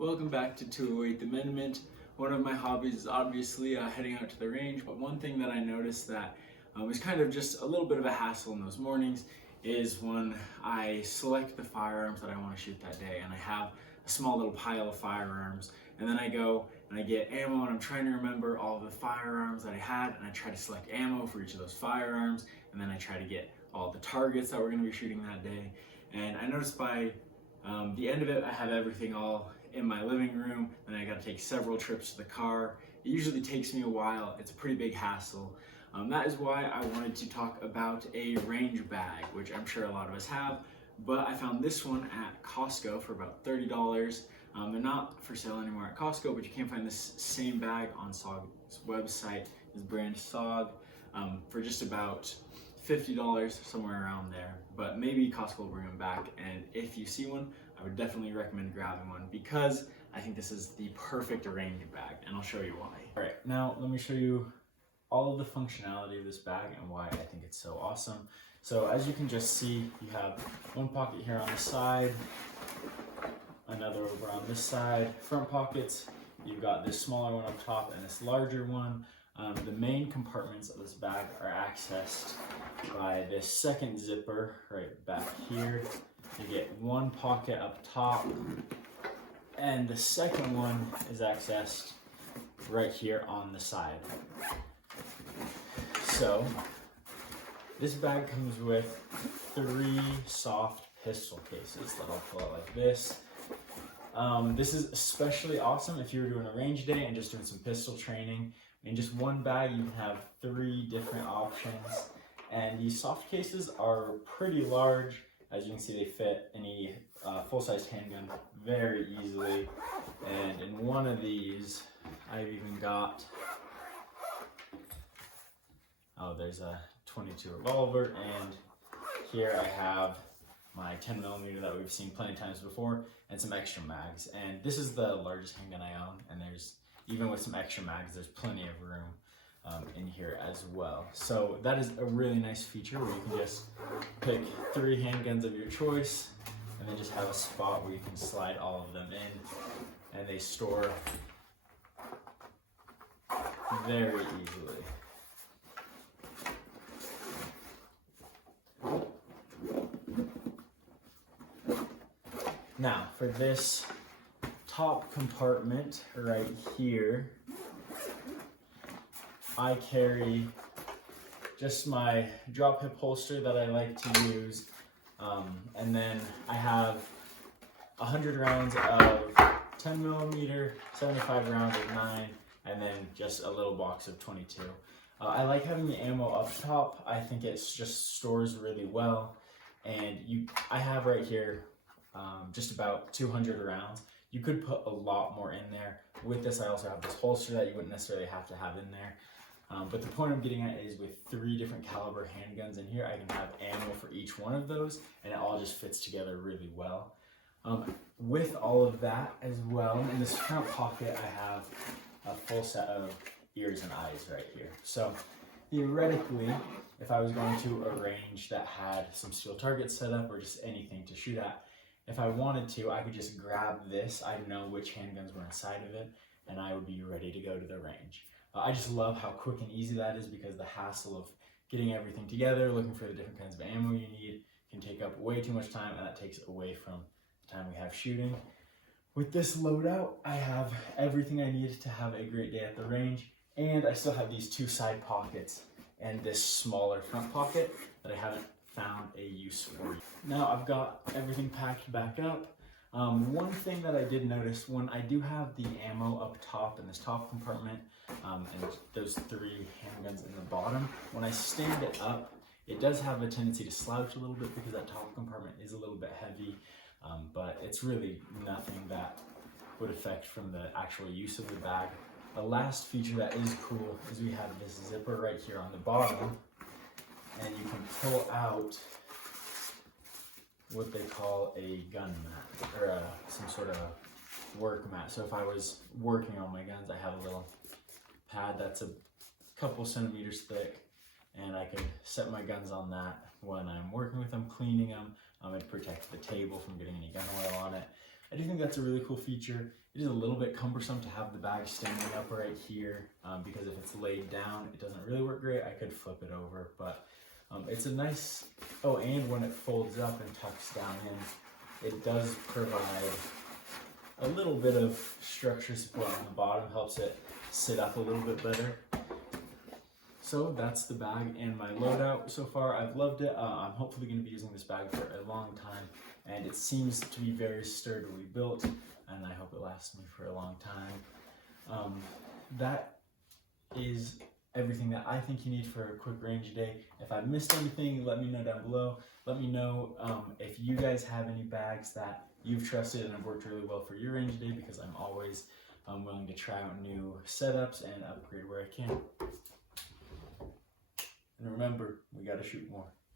Welcome back to 208 Amendment. One of my hobbies is obviously heading out to the range, but one thing that I noticed that is kind of just a little bit of a hassle in those mornings is when I select the firearms that I want to shoot that day, and I have a small little pile of firearms, and then I go and I get ammo, and I'm trying to remember all the firearms that I had, and I try to select ammo for each of those firearms, and then I try to get all the targets that we're going to be shooting that day. And I noticed by the end of it, I have everything all in my living room, and I got to take several trips to the car. It usually takes me a while. It's a pretty big hassle. That is why I wanted to talk about a range bag, which I'm sure a lot of us have, but I found this one at Costco for about $30. They're not for sale anymore at Costco, but you can find this same bag on SOG's website, this brand SOG, for just about $50, somewhere around there. But maybe Costco will bring them back, and if you see one, I would definitely recommend grabbing one because I think this is the perfect range bag, and I'll show you why. All right, now let me show you all of the functionality of this bag and why I think it's so awesome. So as you can just see, you have one pocket here on the side, another over on this side, front pockets. You've got this smaller one up top and this larger one. The main compartments of this bag are accessed by this second zipper right back here. You get one pocket up top, and the second one is accessed right here on the side. So this bag comes with 3 soft pistol cases that I'll pull out like this. This is especially awesome if you're doing a range day and just doing some pistol training. In just one bag, you can have 3 different options. And these soft cases are pretty large. As you can see, they fit any full-size handgun very easily. And in one of these, I've even got, there's a .22 revolver, and here I have my 10mm that we've seen plenty of times before, and some extra mags. And this is the largest handgun I own, and even with some extra mags, there's plenty of room in here as well. So that is a really nice feature where you can just pick 3 handguns of your choice and then just have a spot where you can slide all of them in, and they store very easily. Now for this top compartment right here, I carry just my drop hip holster that I like to use, and then I have 100 rounds of 10mm, 75 rounds of 9, and then just a little box of 22. I like having the ammo up top. I think it just stores really well, and I have right here just about 200 rounds. You could put a lot more in there. With this, I also have this holster that you wouldn't necessarily have to have in there. But the point I'm getting at is with 3 different caliber handguns in here, I can have ammo for each one of those, and it all just fits together really well. With all of that as well, in this front pocket, I have a full set of ears and eyes right here. So theoretically, if I was going to a range that had some steel targets set up or just anything to shoot at, if I wanted to, I could just grab this. I know which handguns were inside of it, and I would be ready to go to the range. I just love how quick and easy that is, because the hassle of getting everything together, looking for the different kinds of ammo you need, can take up way too much time, and that takes away from the time we have shooting. With this loadout, I have everything I need to have a great day at the range, and I still have these 2 side pockets and this smaller front pocket that I haven't found a use for. Now I've got everything packed back up. One thing that I did notice, when I do have the ammo up top in this top compartment, and those 3 handguns in the bottom, when I stand it up, it does have a tendency to slouch a little bit because that top compartment is a little bit heavy, but it's really nothing that would affect from the actual use of the bag. The last feature that is cool is we have this zipper right here on the bottom, and you can pull out what they call a gun mat, or some sort of work mat. So if I was working on my guns, I have a little pad that's a couple centimeters thick, and I could set my guns on that when I'm working with them, cleaning them. It protects the table from getting any gun oil on it. I do think that's a really cool feature. It is a little bit cumbersome to have the bag standing up right here because if it's laid down, it doesn't really work great. I could flip it over, but it's a nice, oh, and when it folds up and tucks down in, it does provide a little bit of structure support on the bottom, helps it sit up a little bit better. So that's the bag and my loadout so far. I've loved it. I'm hopefully going to be using this bag for a long time, and it seems to be very sturdily built, and I hope it lasts me for a long time. That is everything that I think you need for a quick range day. If I missed anything, let me know down below. Let me know if you guys have any bags that you've trusted and have worked really well for your range day, because I'm always willing to try out new setups and upgrade where I can. And remember, we gotta shoot more.